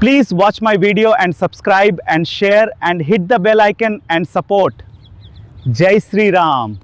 Please watch my video and subscribe and share and hit the bell icon and support. Jai Sri Ram.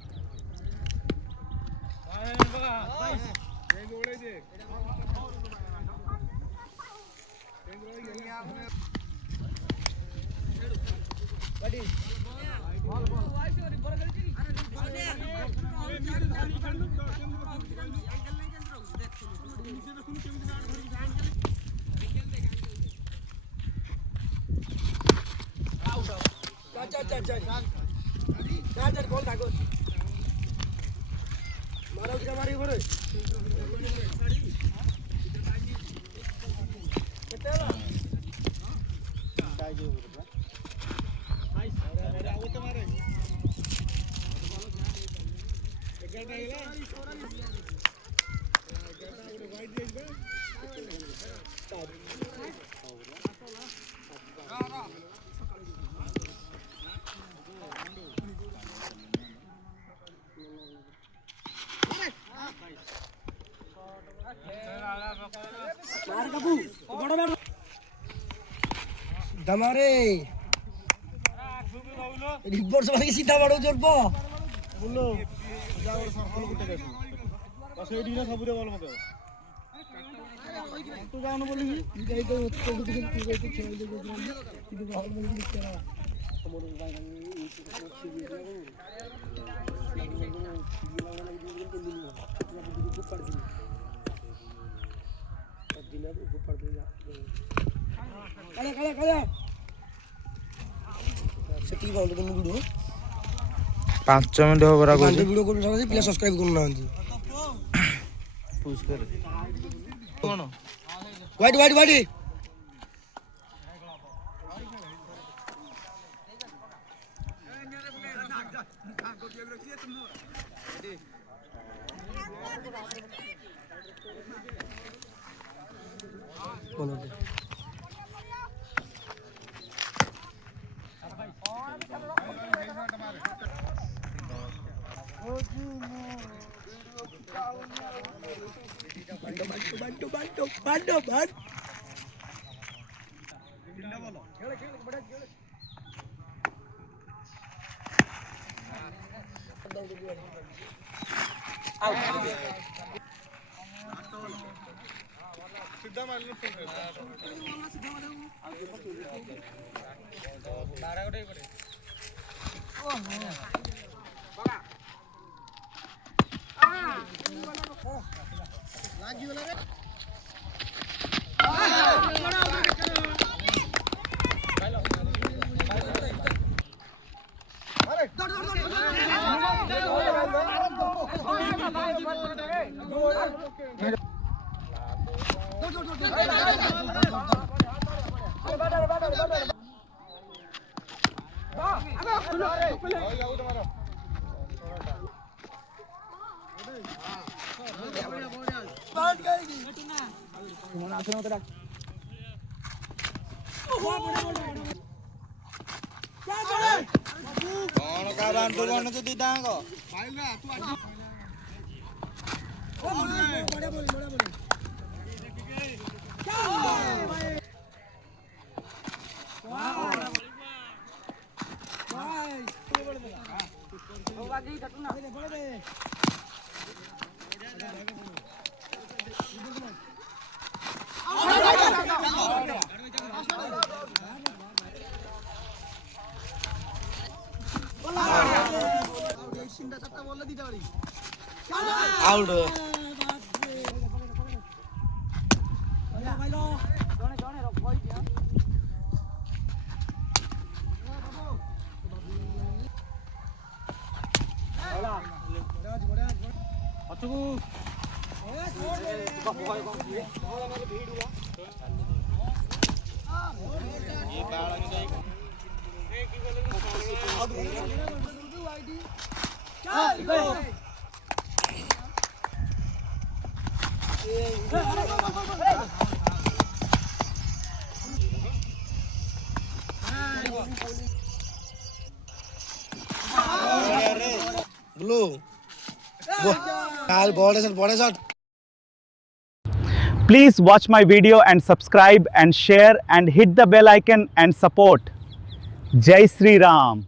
दमारे रिपोर्ट सबाई सीधा बड़ो जोर पो बोलो जाओ सर्कल गुटे के बस एडी ना सबुरे बोल मते तू जाओ न बोली गई तो तो खेल दे ಇದು ಬಾಲ್ ಮಂದಿ ಇರ್ತಾರ ಸಮೋರ ಬಾಯಿ ସେତିକି ବନ୍ଦ କରିନି ଭିଡିଓ 5 ମିନିଟ୍ ହବ ରା କହୁଛି ଭିଡିଓ କରୁ ସମସ୍ତେ ପ୍ଲିଜ ସବସ୍କ୍ରାଇବ କରୁ ନାହାନ୍ତି ପୁsh କର cone white white white bantu कोन का बांटू कोन तू दिदांग भाईला तू बड़े बोल आउट ब्लू बॉल है सर बॉल है sir Please watch my video and subscribe and share and hit the bell icon and support. Jai Sri Ram.